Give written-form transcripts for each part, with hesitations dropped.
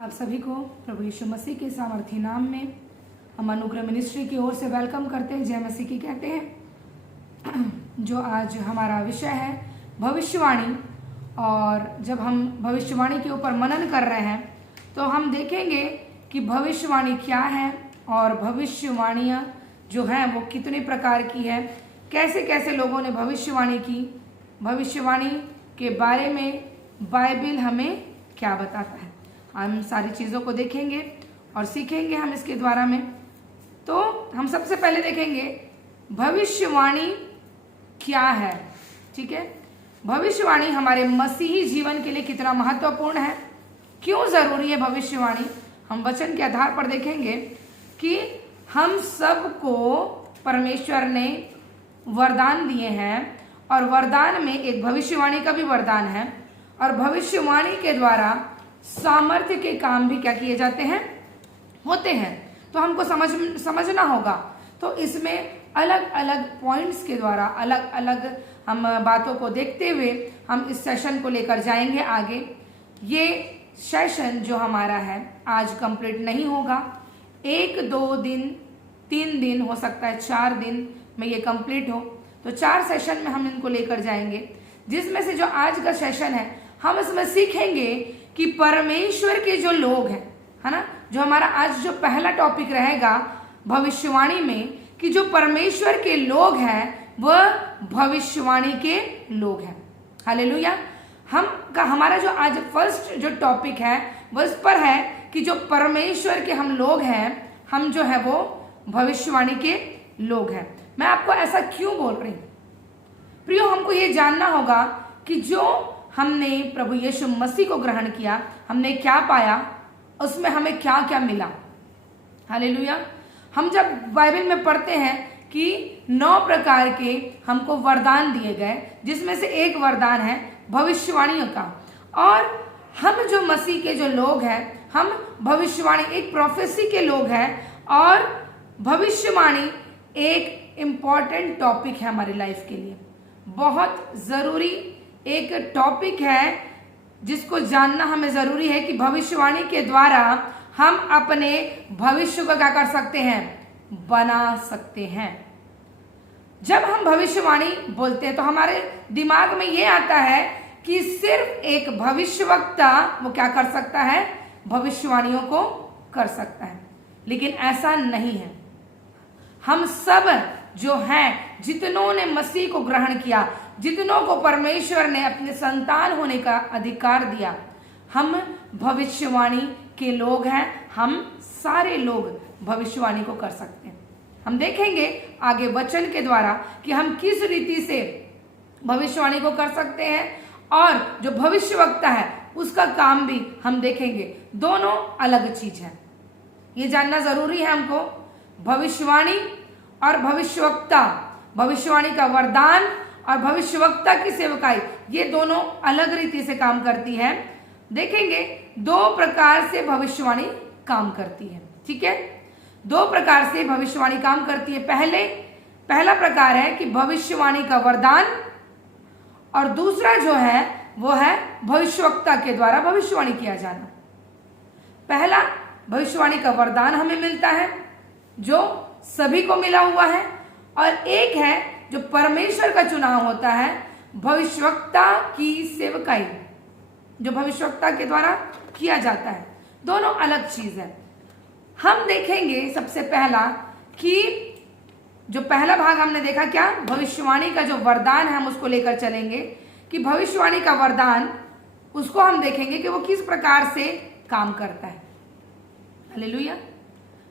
आप सभी को प्रभु यीशु मसीह के सामर्थी नाम में हम अनुग्रह मिनिस्ट्री की ओर से वेलकम करते हैं। जय मसीह की कहते हैं। जो आज हमारा विषय है भविष्यवाणी, और जब हम भविष्यवाणी के ऊपर मनन कर रहे हैं तो हम देखेंगे कि भविष्यवाणी क्या है और भविष्यवाणियाँ जो हैं वो कितने प्रकार की है, कैसे कैसे लोगों ने भविष्यवाणी की, भविष्यवाणी के बारे में बाइबल हमें क्या बताता है। हम सारी चीज़ों को देखेंगे और सीखेंगे हम इसके द्वारा में। तो हम सबसे पहले देखेंगे भविष्यवाणी क्या है। ठीक है, भविष्यवाणी हमारे मसीही जीवन के लिए कितना महत्वपूर्ण है, क्यों ज़रूरी है भविष्यवाणी, हम वचन के आधार पर देखेंगे कि हम सबको परमेश्वर ने वरदान दिए हैं और वरदान में एक भविष्यवाणी का भी वरदान है, और भविष्यवाणी के द्वारा सामर्थ्य के काम भी क्या किए जाते हैं, होते हैं। तो हमको समझना होगा। तो इसमें अलग अलग पॉइंट्स के द्वारा अलग अलग हम बातों को देखते हुए हम इस सेशन को लेकर जाएंगे आगे। ये सेशन जो हमारा है आज कंप्लीट नहीं होगा, 1-2 दिन 3 दिन हो सकता है, 4 दिन में ये कंप्लीट हो। तो 4 सेशन में हम इनको लेकर जाएंगे, जिसमें से जो आज का सेशन है हम इसमें सीखेंगे कि परमेश्वर के जो लोग हैं, है ना, जो हमारा आज जो पहला टॉपिक रहेगा भविष्यवाणी में, कि जो परमेश्वर के लोग हैं वह भविष्यवाणी के लोग हैं। हालेलुया। हमारा जो आज फर्स्ट जो टॉपिक है वह इस पर है कि जो परमेश्वर के हम लोग हैं, हम जो है वो भविष्यवाणी के लोग हैं। मैं आपको ऐसा क्यों बोल रही हूं प्रियो, हमको ये जानना होगा कि जो हमने प्रभु यीशु मसीह को ग्रहण किया, हमने क्या पाया, उसमें हमें क्या क्या मिला। हालेलुया। हम जब बाइबल में पढ़ते हैं कि 9 प्रकार के हमको वरदान दिए गए, जिसमें से एक वरदान है भविष्यवाणियों का, और हम जो मसीह के जो लोग हैं, हम भविष्यवाणी एक प्रोफेसी के लोग हैं, और भविष्यवाणी एक इम्पॉर्टेंट टॉपिक है हमारी लाइफ के लिए, बहुत ज़रूरी एक टॉपिक है जिसको जानना हमें ज़रूरी है कि भविष्यवाणी के द्वारा हम अपने भविष्य को क्या कर सकते हैं, बना सकते हैं। जब हम भविष्यवाणी बोलते हैं तो हमारे दिमाग में ये आता है कि सिर्फ एक भविष्यवक्ता वो क्या कर सकता है, भविष्यवाणियों को कर सकता है, लेकिन ऐसा नहीं है। हम सब जो हैं, जितनों ने मसीह को ग्रहण किया, जितनों को परमेश्वर ने अपने संतान होने का अधिकार दिया, हम भविष्यवाणी के लोग हैं। हम सारे लोग भविष्यवाणी को कर सकते हैं। हम देखेंगे आगे वचन के द्वारा कि हम किस रीति से भविष्यवाणी को कर सकते हैं, और जो भविष्यवक्ता है उसका काम भी हम देखेंगे। दोनों अलग चीज है, ये जानना जरूरी है हमको। भविष्यवाणी और भविष्यवक्ता, भविष्यवाणी का वरदान और भविष्यवक्ता की सेवकाई, ये दोनों अलग रीति से काम करती है। देखेंगे 2 प्रकार से भविष्यवाणी काम करती है। ठीक है, 2 प्रकार से भविष्यवाणी काम करती है। पहला प्रकार है कि भविष्यवाणी का वरदान, और दूसरा जो है वो है भविष्यवक्ता के द्वारा भविष्यवाणी किया जाना। पहला भविष्यवाणी का वरदान हमें मिलता है जो सभी को मिला हुआ है, और एक है जो परमेश्वर का चुनाव होता है, भविष्यवक्ता की सेवकाई, जो भविष्यवक्ता के द्वारा किया जाता है। दोनों अलग चीज है। हम देखेंगे सबसे पहला कि जो पहला भाग हमने देखा क्या, भविष्यवाणी का जो वरदान है, हम उसको लेकर चलेंगे कि भविष्यवाणी का वरदान, उसको हम देखेंगे कि वो किस प्रकार से काम करता है। हालेलुया।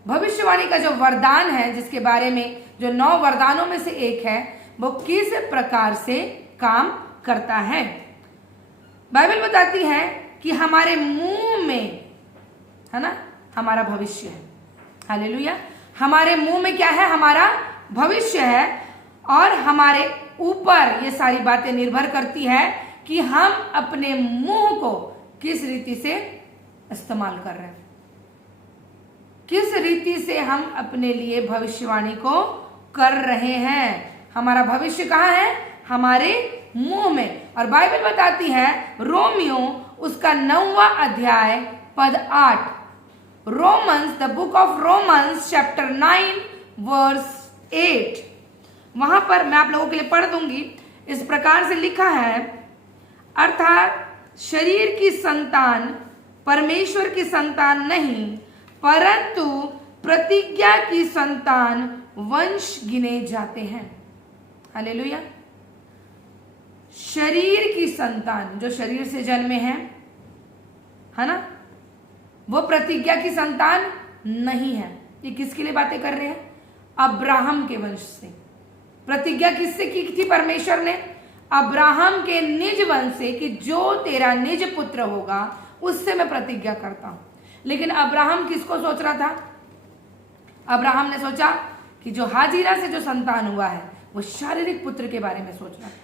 भविष्यवाणी का जो वरदान है, जिसके बारे में जो 9 वरदानों में से एक है, वो किस प्रकार से काम करता है। बाइबल बताती है कि हमारे मुंह में, है ना, हमारा भविष्य है। हालेलुया। हमारे मुंह में क्या है, हमारा भविष्य है, और हमारे ऊपर ये सारी बातें निर्भर करती है कि हम अपने मुंह को किस रीति से इस्तेमाल कर रहे हैं, किस रीति से हम अपने लिए भविष्यवाणी को कर रहे हैं। हमारा भविष्य कहाँ है, हमारे मुंह में। और बाइबल बताती है रोमियो उसका 9वां अध्याय पद 8। Romans, the book of Romans chapter 9 verse 8। वहां पर मैं आप लोगों के लिए पढ़ दूंगी। इस प्रकार से लिखा है, अर्थात शरीर की संतान परमेश्वर की संतान नहीं, परंतु प्रतिज्ञा की संतान वंश गिने जाते हैं। हालेलुया। शरीर की संतान जो शरीर से जन्मे हैं, है ना, वो प्रतिज्ञा की संतान नहीं है। ये किसके लिए बातें कर रहे हैं? अब्राहम के वंश से। प्रतिज्ञा किससे की थी परमेश्वर ने? अब्राहम के निज वंश से, कि जो तेरा निज पुत्र होगा उससे मैं प्रतिज्ञा करता हूं। लेकिन अब्राहम किसको सोच रहा था? अब्राहम ने सोचा कि जो हाजिरा से जो संतान हुआ है वो शारीरिक पुत्र के बारे में सोच रहा था।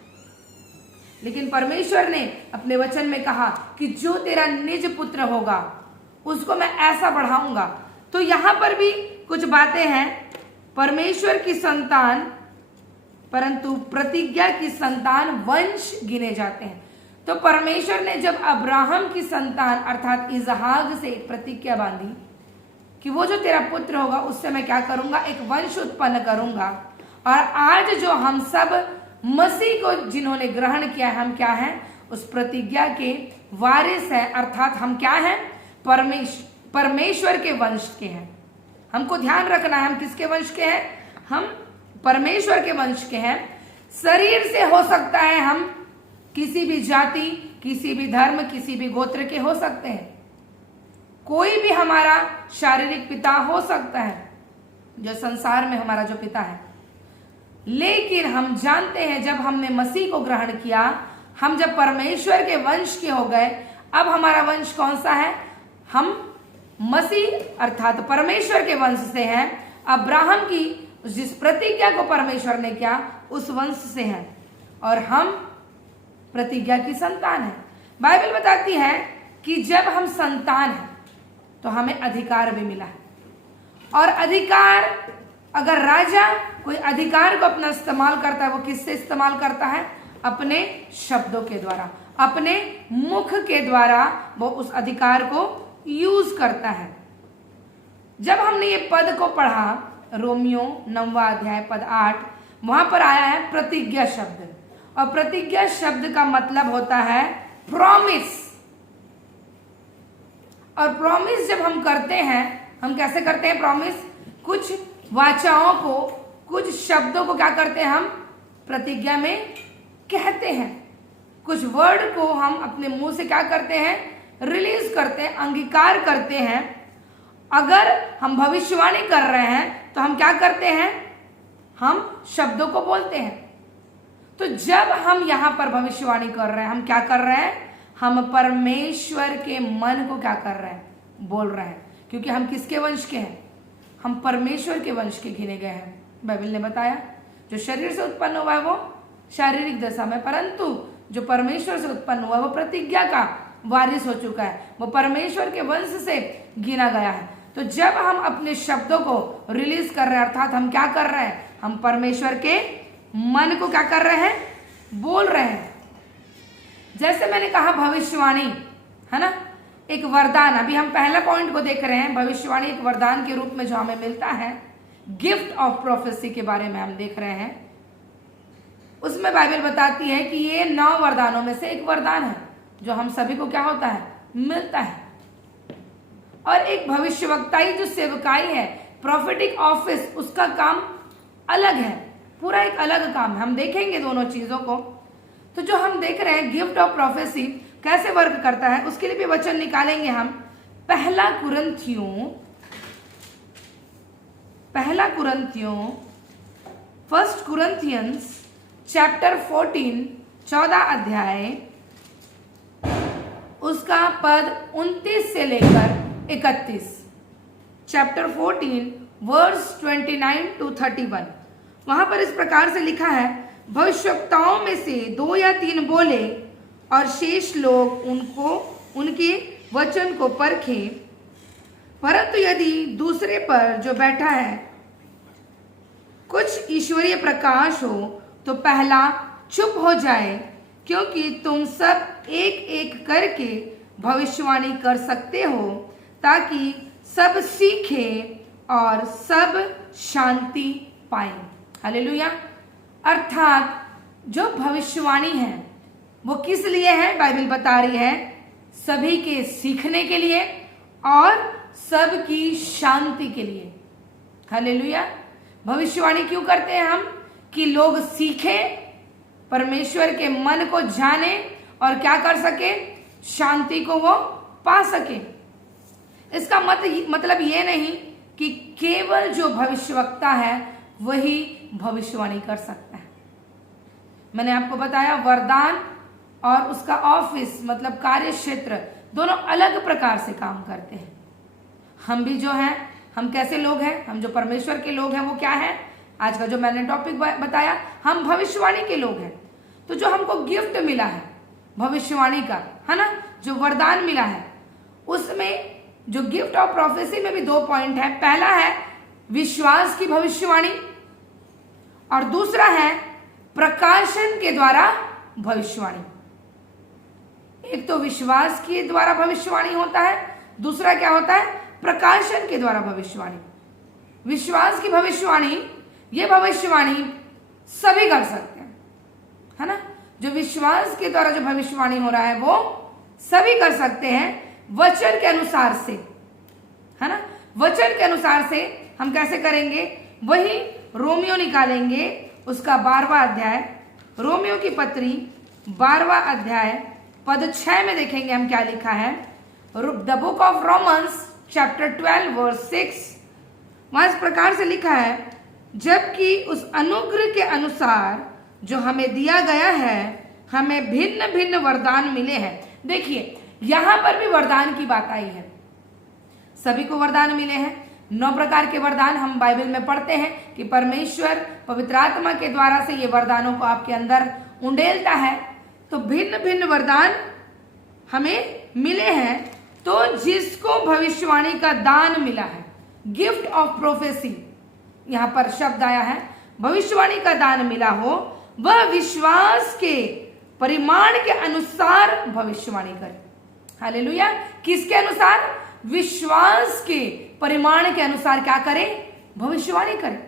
लेकिन परमेश्वर ने अपने वचन में कहा कि जो तेरा निज पुत्र होगा उसको मैं ऐसा बढ़ाऊंगा। तो यहां पर भी कुछ बातें हैं, परमेश्वर की संतान परंतु प्रतिज्ञा की संतान वंश गिने जाते हैं। तो परमेश्वर ने जब अब्राहम की संतान अर्थात इसहाक से प्रतिज्ञा बांधी कि वो जो तेरा पुत्र होगा उससे मैं क्या करूंगा, एक वंश उत्पन्न करूंगा। और आज जो हम सब मसीह को जिन्होंने ग्रहण किया है, हम क्या हैं? उस प्रतिज्ञा के वारिस हैं, अर्थात हम क्या हैं? परमेश्वर के वंश के हैं। हमको ध्यान रखना है हम किसके वंश के हैं? हम परमेश्वर के वंश के हैं। शरीर से हो सकता है हम किसी भी जाति, किसी भी धर्म, किसी भी गोत्र के हो सकते हैं। कोई भी हमारा शारीरिक पिता हो सकता है, जो संसार में हमारा जो पिता है। लेकिन हम जानते हैं जब हमने मसीह को ग्रहण किया, हम जब परमेश्वर के वंश के हो गए, अब हमारा वंश कौन सा है? हम मसीह अर्थात परमेश्वर के वंश से हैं। अब्राहम की जिस प्रतिज्ञा को परमेश्वर ने किया उस वंश से हैं और हम प्रतिज्ञा की संतान है। बाइबल बताती है कि जब हम संतान हैं तो हमें अधिकार भी मिला है। और अधिकार, अगर राजा कोई अधिकार को अपना इस्तेमाल करता है, वो किससे इस्तेमाल करता है? अपने शब्दों के द्वारा, अपने मुख के द्वारा वो उस अधिकार को यूज करता है। जब हमने ये पद को पढ़ा, रोमियो 9वां अध्याय पद 8, वहां पर आया है प्रतिज्ञा शब्द। और प्रतिज्ञा शब्द का मतलब होता है प्रॉमिस। और प्रॉमिस जब हम करते हैं, हम कैसे करते हैं प्रॉमिस? कुछ वाचाओं को, कुछ शब्दों को क्या करते हैं? हम प्रतिज्ञा में कहते हैं। कुछ वर्ड को हम अपने मुंह से क्या करते हैं? रिलीज करते हैं, अंगीकार करते हैं। अगर हम भविष्यवाणी कर रहे हैं तो हम क्या करते हैं? हम शब्दों को बोलते हैं। तो जब हम यहां पर भविष्यवाणी कर रहे हैं, हम क्या कर रहे हैं? हम परमेश्वर के मन को क्या कर रहे हैं? बोल रहे हैं। क्योंकि हम किसके वंश के हैं? हम परमेश्वर के वंश के गिने गए हैं। बाइबल ने बताया जो शरीर से उत्पन्न हुआ है वो शारीरिक दशा में, परंतु जो परमेश्वर से उत्पन्न हुआ है वो प्रतिज्ञा का वारिस हो चुका है, वो परमेश्वर के वंश से गिना गया है। तो जब हम अपने शब्दों को रिलीज कर रहे हैं, अर्थात हम क्या कर रहे हैं? हम परमेश्वर के मन को क्या कर रहे हैं? बोल रहे हैं। जैसे मैंने कहा भविष्यवाणी है ना, एक वरदान। अभी हम पहला पॉइंट को देख रहे हैं, भविष्यवाणी एक वरदान के रूप में जो हमें मिलता है, गिफ्ट ऑफ प्रोफेसी के बारे में हम देख रहे हैं। उसमें बाइबल बताती है कि ये 9 वरदानों में से एक वरदान है जो हम सभी को क्या होता है? मिलता है। और एक भविष्यवक्ताई जो सेवकाई है, प्रोफेटिक ऑफिस, उसका काम अलग है, पूरा एक अलग काम है। हम देखेंगे दोनों चीजों को। तो जो हम देख रहे हैं गिफ्ट ऑफ प्रोफेसी कैसे वर्क करता है, उसके लिए भी वचन निकालेंगे हम। पहला कुरिन्थियों 1 कुरिन्थियंस चैप्टर 14 14 अध्याय, उसका पद 29 से लेकर 31। Chapter 14 verse 29 to 31। वहां पर इस प्रकार से लिखा है, भविष्यवक्ताओं में से 2 या 3 बोले और शेष लोग उनके वचन को परखे। परंतु यदि दूसरे पर जो बैठा है कुछ ईश्वरीय प्रकाश हो तो पहला चुप हो जाए, क्योंकि तुम सब एक एक करके भविष्यवाणी कर सकते हो ताकि सब सीखें और सब शांति पाएं। हालेलुया। अर्थात जो भविष्यवाणी है वो किस लिए है? बाइबल बता रही है सभी के सीखने के लिए और सबकी शांति के लिए। हालेलुया। भविष्यवाणी क्यों करते हैं हम? कि लोग सीखें, परमेश्वर के मन को जाने और क्या कर सके? शांति को वो पा सके। इसका मतलब ये नहीं कि केवल जो भविष्यवक्ता है वही भविष्यवाणी कर सकता है। मैंने आपको बताया वरदान और उसका ऑफिस मतलब कार्य क्षेत्र दोनों अलग प्रकार से काम करते हैं। हम भी जो हैं, हम कैसे लोग हैं? हम जो परमेश्वर के लोग हैं वो क्या है? आज का जो मैंने टॉपिक बताया, हम भविष्यवाणी के लोग हैं। तो जो हमको गिफ्ट मिला है भविष्यवाणी का, है ना, जो वरदान मिला है, उसमें जो गिफ्ट ऑफ प्रोफेसी में भी 2 पॉइंट है। पहला है विश्वास की भविष्यवाणी और दूसरा है प्रकाशन के द्वारा भविष्यवाणी। एक तो विश्वास के द्वारा भविष्यवाणी होता है, दूसरा क्या होता है? प्रकाशन के द्वारा भविष्यवाणी। विश्वास की भविष्यवाणी, ये भविष्यवाणी सभी कर सकते हैं, है ना। जो विश्वास के द्वारा जो भविष्यवाणी हो रहा है वो सभी कर सकते हैं वचन के अनुसार से, है ना। वचन के अनुसार से हम कैसे करेंगे? वही रोमियो निकालेंगे, उसका 12वां अध्याय, रोमियो की पत्री 12वां अध्याय पद 6 में देखेंगे हम क्या लिखा है। The book of Romans chapter 12 verse 6, वहां इस प्रकार से लिखा है, जबकि उस अनुग्रह के अनुसार जो हमें दिया गया है हमें भिन्न भिन्न वरदान मिले हैं। देखिए यहां पर भी वरदान की बात आई है। सभी को वरदान मिले हैं। 9 प्रकार के वरदान हम बाइबल में पढ़ते हैं कि परमेश्वर पवित्र आत्मा के द्वारा से ये वरदानों को आपके अंदर उंडेलता है। तो भिन्न भिन्न वरदान हमें मिले हैं। तो जिसको भविष्यवाणी का दान मिला है, गिफ्ट ऑफ प्रोफेसी, यहां पर शब्द आया है, भविष्यवाणी का दान मिला हो, वह विश्वास के परिमाण के अनुसार भविष्यवाणी करे। हालेलुया। किसके अनुसार? विश्वास के परिमाण के अनुसार क्या करे? भविष्यवाणी करे।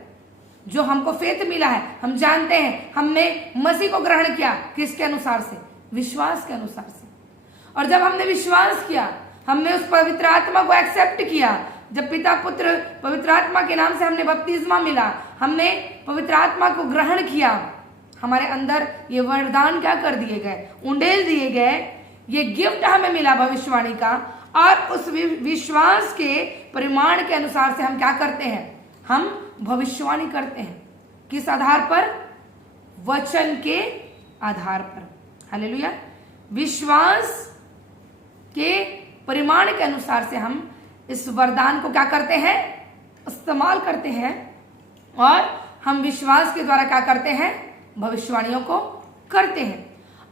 जो हमको फेथ मिला है, हम जानते हैं हमने मसीह को ग्रहण किया, किसके अनुसार से? विश्वास के अनुसार से। और जब हमने विश्वास किया, हमने उस पवित्र आत्मा को एक्सेप्ट किया, जब पिता पुत्र पवित्र आत्मा के नाम से हमने बपतिस्मा मिला, हमने पवित्र आत्मा को ग्रहण किया, हमारे अंदर ये वरदान क्या कर दिए गए? उंडेल दिए गए। ये गिफ्ट हमें मिला भविष्यवाणी का, और उस विश्वास के परिमाण के अनुसार से हम क्या करते हैं? हम भविष्यवाणी करते हैं। किस आधार पर? वचन के आधार पर। हालेलुया। विश्वास के परिमाण के अनुसार से हम इस वरदान को क्या करते हैं? इस्तेमाल करते हैं। और हम विश्वास के द्वारा क्या करते हैं? भविष्यवाणियों को करते हैं।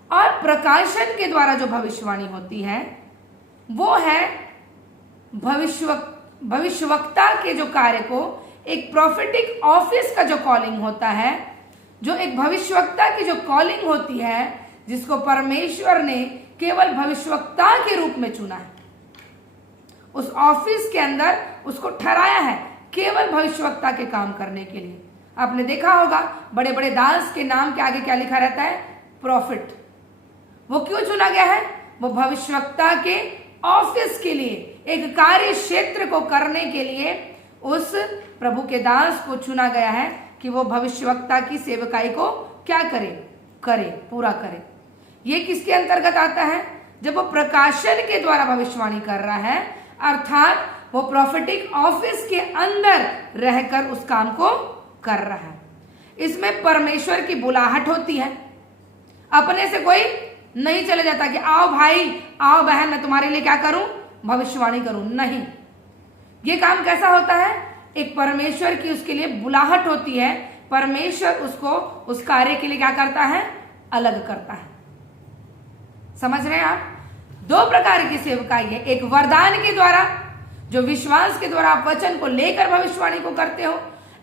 और प्रकाशन के द्वारा जो भविष्यवाणी होती है वो है भविष्यवक्ता के जो कार्य को, एक प्रोफेटिक ऑफिस का जो कॉलिंग होता है, जो एक भविष्यवक्ता की जो कॉलिंग होती है, जिसको परमेश्वर ने केवल भविष्यवक्ता के रूप में चुना है, उस ऑफिस के अंदर उसको ठहराया है केवल भविष्यवक्ता के काम करने के लिए। आपने देखा होगा बड़े बड़े दास के नाम के आगे क्या लिखा रहता है? प्रॉफिट। वो क्यों चुना गया है? वो भविष्यवक्ता के ऑफिस के लिए, एक कार्य क्षेत्र को करने के लिए उस प्रभु के दास को चुना गया है कि वो भविष्यवक्ता की सेवकाई को क्या करे, पूरा करे। ये किसके अंतर्गत आता है? जब वो प्रकाशन के द्वारा भविष्यवाणी कर रहा है, अर्थात वो प्रोफेटिक ऑफिस के अंदर रहकर उस काम को कर रहा है। इसमें परमेश्वर की बुलाहट होती है। अपने से कोई नहीं चले जाता कि आओ भाई, आओ बहन, मैं तुम्हारे लिए क्या करूं? भविष्यवाणी करूं। नहीं, ये काम कैसा होता है? एक परमेश्वर की उसके लिए बुलाहट होती है। परमेश्वर उसको उस कार्य के लिए क्या करता है? अलग करता है। समझ रहे हैं आप? 2 प्रकार की सेवकाई है। एक वरदान के द्वारा, जो विश्वास के द्वारा आप वचन को लेकर भविष्यवाणी को करते हो।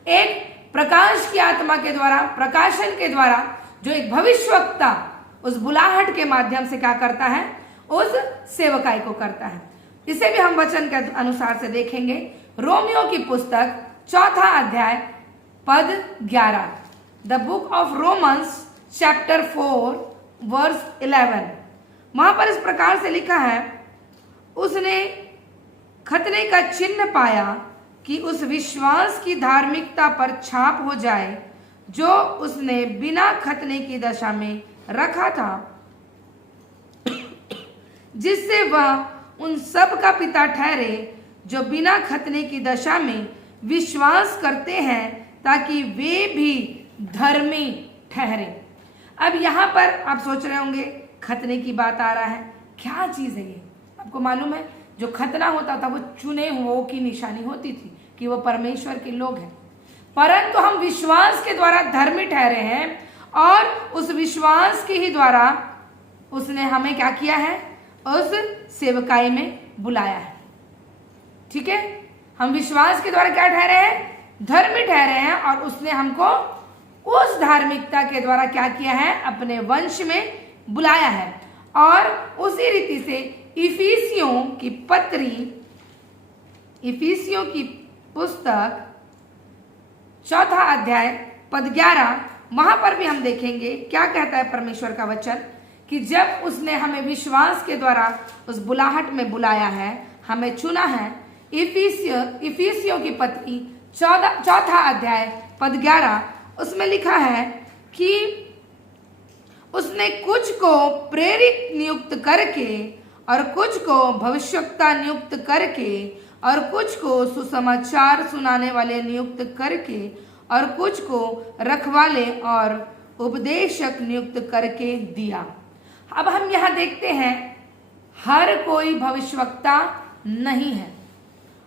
एक प्रकाश की आत्मा के द्वारा, प्रकाशन के द्वारा, जो एक भविष्यवक्ता उस बुलाहट के माध्यम से क्या करता है? उस सेवकाई को करता है। इसे भी हम वचन के अनुसार से देखेंगे। रोमियो की पुस्तक 4 अध्याय पद 11, the book of Romans chapter 4 verse 11। वहां पर इस प्रकार से लिखा है, उसने खतने का चिन्ह पाया कि उस विश्वास की धार्मिकता पर छाप हो जाए जो उसने बिना खतने की दशा में रखा था, जिससे वह उन सब का पिता ठहरे जो बिना खतने की दशा में विश्वास करते हैं, ताकि वे भी धर्मी ठहरे। अब यहाँ पर आप सोच रहे होंगे खतने की बात आ रहा है, क्या चीज है ये? आपको मालूम है, जो खतना होता था वो चुने हुओं की निशानी होती थी कि वो परमेश्वर के लोग हैं। परंतु हम विश्वास के द्वारा धर्मी ठहरे हैं, और उस विश्वास के ही द्वारा उसने हमें क्या किया है? उस सेवकाई में बुलाया है। ठीक है, हम विश्वास के द्वारा क्या ठहरे हैं? धर्मी ठहरे हैं, और उसने हमको उस धार्मिकता के द्वारा क्या किया है? अपने वंश में बुलाया है। और उसी रीति से इफिसियों की पुस्तक 4 अध्याय पद 11, वहां पर भी हम देखेंगे क्या कहता है परमेश्वर का वचन, कि जब उसने हमें विश्वास के द्वारा उस बुलाहट में बुलाया है, हमें चुना है। इफिसियों की पत्री 4 अध्याय पद 11, उसमें लिखा है कि उसने कुछ को प्रेरित नियुक्त करके, और कुछ को भविष्यवक्ता नियुक्त करके, और कुछ को सुसमाचार सुनाने वाले नियुक्त करके, और कुछ को रखवाले और उपदेशक नियुक्त करके दिया। अब हम यहाँ देखते हैं, हर कोई भविष्यवक्ता नहीं है,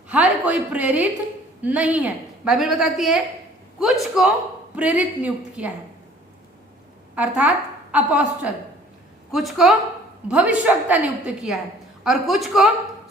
हर कोई प्रेरित नहीं है। बाइबल बताती है कुछ को प्रेरित नियुक्त किया है, अर्थात अपोस्टल, कुछ को भविष्यवक्ता नियुक्त किया है, और कुछ को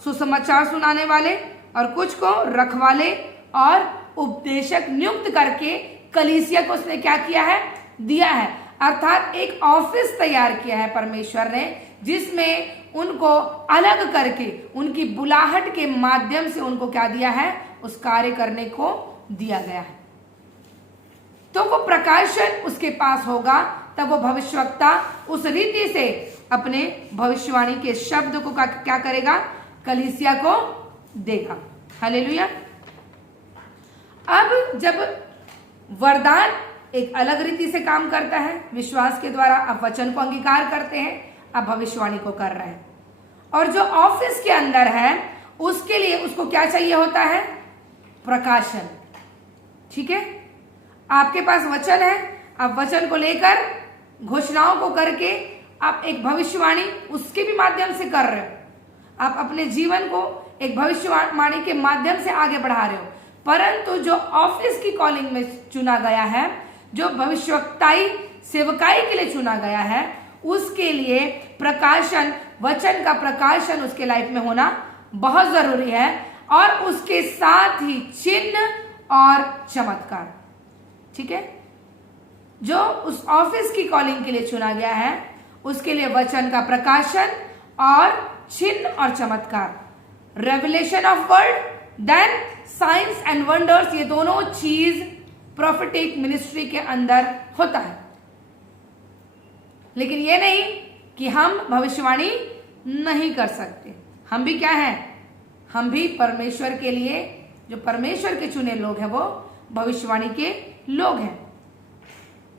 सुसमाचार सुनाने वाले, और कुछ को रखवाले और उपदेशक नियुक्त करके कलीसिया को उसने क्या किया है? दिया है। अर्थात एक ऑफिस तैयार किया है परमेश्वर ने, जिसमें उनको अलग करके उनकी बुलाहट के माध्यम से उनको क्या दिया है? उस कार्य करने को दिया गया है। तो वो प्रकाशन उसके पास होगा, तब वो भविष्यवक्ता उस रीति से अपने भविष्यवाणी के शब्द को क्या करेगा? कलीसिया को देगा। हालेलुया। अब जब वरदान एक अलग रीति से काम करता है, विश्वास के द्वारा आप वचन को अंगीकार करते हैं, आप भविष्यवाणी को कर रहे हैं, और जो ऑफिस के अंदर है उसके लिए उसको क्या चाहिए होता है? प्रकाशन। ठीक है, आपके पास वचन है, आप वचन को लेकर घोषणाओं को करके आप एक भविष्यवाणी उसके भी माध्यम से कर रहे हो, आप अपने जीवन को एक भविष्यवाणी के माध्यम से आगे बढ़ा रहे हो। परंतु जो ऑफिस की कॉलिंग में चुना गया है, जो भविष्यवक्ताई सेवकाई के लिए चुना गया है, उसके लिए प्रकाशन, वचन का प्रकाशन उसके लाइफ में होना बहुत जरूरी है, और उसके साथ ही चिन्ह और चमत्कार। ठीक है, जो उस ऑफिस की कॉलिंग के लिए चुना गया है उसके लिए वचन का प्रकाशन और चिन्ह और चमत्कार, revelation of word, then science and wonders, ये दोनों चीज प्रोफेटिक मिनिस्ट्री के अंदर होता है। लेकिन ये नहीं कि हम भविष्यवाणी नहीं कर सकते। हम भी क्या हैं? हम भी परमेश्वर के लिए, जो परमेश्वर के चुने लोग हैं, वो भविष्यवाणी के लोग हैं।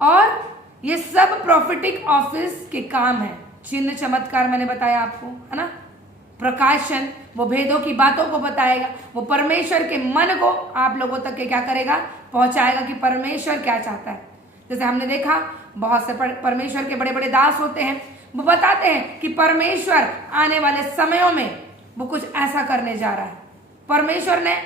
और ये सब प्रोफेटिक ऑफिस के काम है। चिन्ह चमत्कार मैंने बताया आपको, है ना। प्रकाशन वो भेदों की बातों को बताएगा, वो परमेश्वर के मन को आप लोगों तक के क्या करेगा? पहुंचाएगा कि परमेश्वर क्या चाहता है। जैसे हमने देखा बहुत से परमेश्वर के बड़े बड़े दास होते हैं, वो बताते हैं कि परमेश्वर आने वाले समयों में वो कुछ ऐसा करने जा रहा है, परमेश्वर ने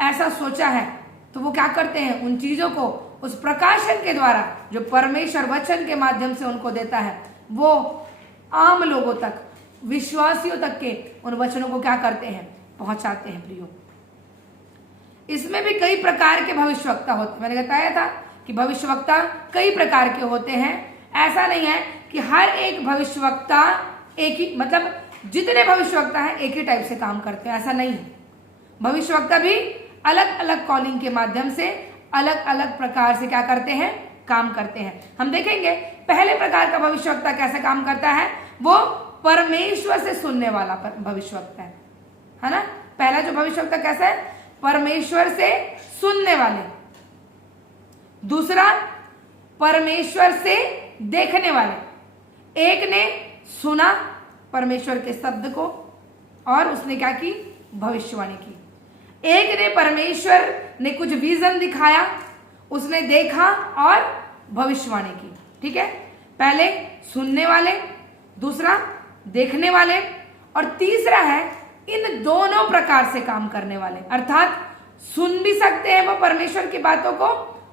ऐसा सोचा है। तो वो क्या करते हैं? उन चीजों को उस प्रकाशन के द्वारा जो परमेश्वर वचन के माध्यम से उनको देता है, वो आम लोगों तक, विश्वासियों तक के उन वचनों को क्या करते हैं? पहुंचाते हैं। प्रियो, इसमें भी कई प्रकार के भविष्यवक्ता होते हैं। मैंने बताया था कि भविष्यवक्ता कई प्रकार के होते हैं। ऐसा नहीं है कि हर एक भविष्यवक्ता एक ही, मतलब जितने भविष्यवक्ता हैं एक ही टाइप से काम करते हैं, ऐसा नहीं है। भविष्यवक्ता भी अलग अलग कॉलिंग के माध्यम से अलग अलग प्रकार से क्या करते हैं, काम करते हैं। हम देखेंगे पहले प्रकार का भविष्यवक्ता कैसे काम करता है, वो परमेश्वर से सुनने वाला भविष्यवक्ता है ना। पहला जो भविष्यवक्ता कैसा है, परमेश्वर से सुनने वाले। दूसरा परमेश्वर से देखने वाले। एक ने सुना परमेश्वर के शब्द को और उसने क्या की, भविष्यवाणी की। एक ने परमेश्वर ने कुछ विजन दिखाया, उसने देखा और भविष्यवाणी की। ठीक है, पहले सुनने वाले, दूसरा देखने वाले, और तीसरा है इन दोनों प्रकार से काम करने वाले। अर्थात सुन भी सकते हैं वो परमेश्वर की बातों को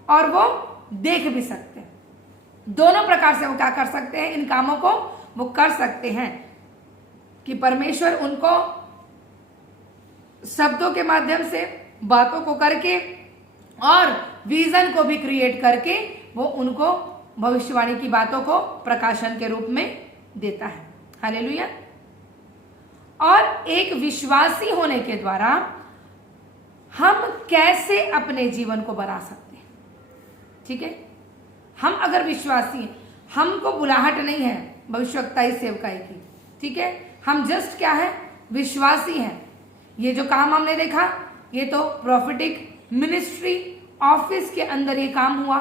और वो देख भी सकते हैं। दोनों प्रकार से वो क्या कर सकते हैं, इन कामों को वो कर सकते हैं कि परमेश्वर उनको शब्दों के माध्यम से, बातों को करके और विजन को भी क्रिएट करके वो उनको भविष्यवाणी की बातों को प्रकाशन के रूप में देता है। हालेलुया। और एक विश्वासी होने के द्वारा हम कैसे अपने जीवन को बना सकते हैं। ठीक है, हम अगर विश्वासी हैं, हमको बुलाहट नहीं है भविष्यवक्ताई सेवकाई की। ठीक है, हम जस्ट क्या है, विश्वासी हैं। ये जो काम हमने देखा, ये तो प्रॉफिटिक मिनिस्ट्री ऑफिस के अंदर ये काम हुआ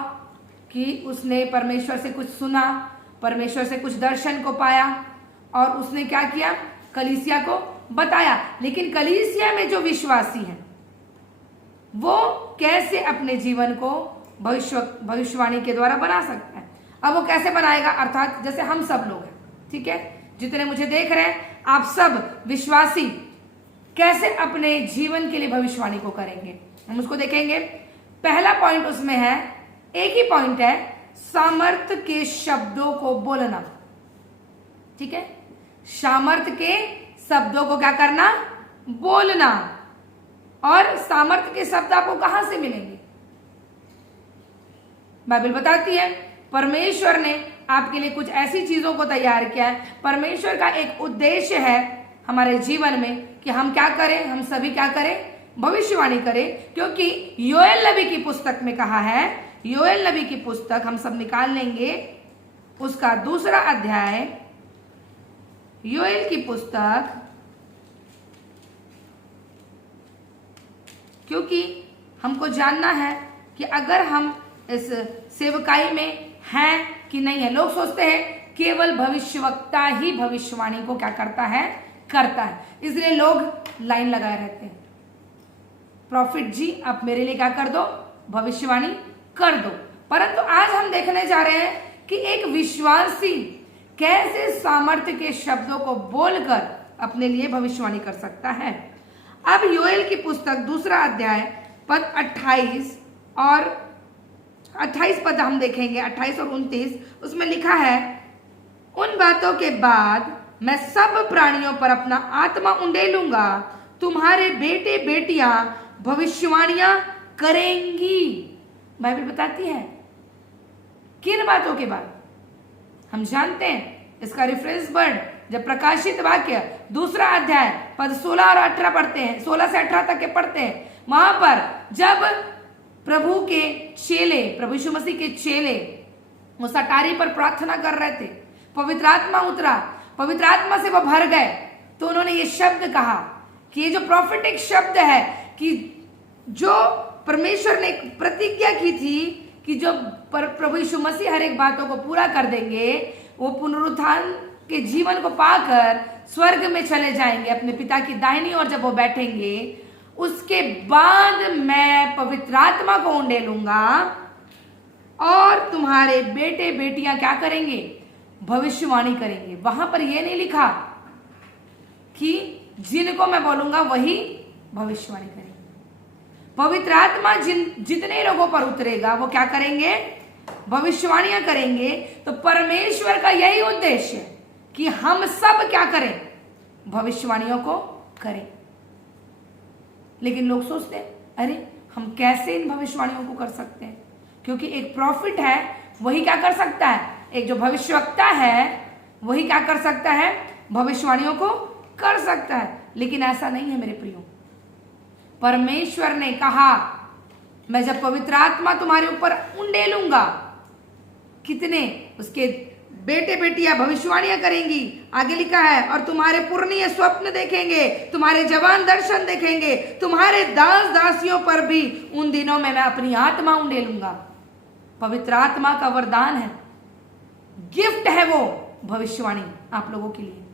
कि उसने परमेश्वर से कुछ सुना, परमेश्वर से कुछ दर्शन को पाया और उसने क्या किया, कलीसिया को बताया। लेकिन कलीसिया में जो विश्वासी हैं वो कैसे अपने जीवन को भविष्यवाणी के द्वारा बना सकते हैं। अब वो कैसे बनाएगा, अर्थात जैसे हम सब लोग हैं, ठीक है, जितने मुझे देख रहे हैं, आप सब विश्वासी कैसे अपने जीवन के लिए भविष्यवाणी को करेंगे, हम उसको देखेंगे। पहला पॉइंट उसमें है, एक ही पॉइंट है, सामर्थ्य के शब्दों को बोलना। ठीक है, सामर्थ्य के शब्दों को क्या करना, बोलना। और सामर्थ्य के शब्द आपको कहां से मिलेंगे, बाइबल बताती है परमेश्वर ने आपके लिए कुछ ऐसी चीजों को तैयार किया है। परमेश्वर का एक उद्देश्य है हमारे जीवन में कि हम क्या करें, हम सभी क्या करें, भविष्यवाणी करें। क्योंकि योएल नबी की पुस्तक में कहा है, योएल नबी की पुस्तक हम सब निकाल लेंगे, उसका 2 अध्याय, योएल की पुस्तक, क्योंकि हमको जानना है कि अगर हम इस सेवकाई में हैं कि नहीं है। लोग सोचते हैं केवल भविष्यवक्ता ही भविष्यवाणी को क्या करता है, करता है, इसलिए लोग लाइन लगाए रहते हैं, प्रॉफिट जी आप मेरे लिए क्या कर दो, भविष्यवाणी कर दो। परंतु आज हम देखने जा रहे हैं कि एक विश्वासी कैसे सामर्थ्य के शब्दों को बोलकर अपने लिए भविष्यवाणी कर सकता है। अब योएल की पुस्तक 2 अध्याय पद 28 और 28 पद हम देखेंगे, 28 और 29, उसमें लिखा है, उन बातों के बाद मैं सब प्राणियों पर अपना आत्मा उंडेलूंगा, तुम्हारे बेटे बेटियां भविष्यवाणियां करेंगी। बाइबल बताती है किन बातों के बाद, हम जानते हैं इसका रेफरेंस वर्ड जब प्रकाशित वाक्य 2 अध्याय पद 16 और 18 पढ़ते हैं, 16 से 18 तक के पढ़ते हैं, वहां पर जब प्रभु के चेले, प्रभु यीशु मसीह के चेले वो सटारी पर प्रार्थना कर रहे थे, पवित्र आत्मा उतरा, पवित्र आत्मा से वो भर गए, तो उन्होंने ये शब्द कहा कि ये जो प्रॉफिटिक शब्द है कि जो परमेश्वर ने प्रतिज्ञा की थी कि जो प्रभु यीशु मसीह हर एक बातों को पूरा कर देंगे, वो पुनरुत्थान के जीवन को पाकर स्वर्ग में चले जाएंगे अपने पिता की दाहिनी ओर जब वो बैठेंगे, उसके बाद मैं पवित्र आत्मा को उंडेलूंगा और तुम्हारे बेटे बेटियां क्या करेंगे, भविष्यवाणी करेंगे। वहां पर यह नहीं लिखा कि जिनको मैं बोलूंगा वही भविष्यवाणी करेंगे। पवित्र आत्मा जितने लोगों पर उतरेगा वो क्या करेंगे, भविष्यवाणियां करेंगे। तो परमेश्वर का यही उद्देश्य है कि हम सब क्या करें, भविष्यवाणियों को करें। लेकिन लोग सोचते हैं अरे हम कैसे इन भविष्यवाणियों को कर सकते हैं, क्योंकि एक प्रॉफिट है वही क्या कर सकता है, एक जो भविष्यवक्ता है वही क्या कर सकता है, भविष्यवाणियों को कर सकता है, लेकिन ऐसा नहीं है मेरे प्रियो। परमेश्वर ने कहा मैं जब पवित्र आत्मा तुम्हारे ऊपर उंडेलूंगा, कितने उसके बेटे बेटियां भविष्यवाणियां करेंगी, आगे लिखा है, और तुम्हारे पुरनिये स्वप्न देखेंगे, तुम्हारे जवान दर्शन देखेंगे, तुम्हारे दास दासियों पर भी उन दिनों में मैं अपनी आत्मा उंडेलूंगा। पवित्र आत्मा का वरदान है, गिफ्ट है वो भविष्यवाणी आप लोगों के लिए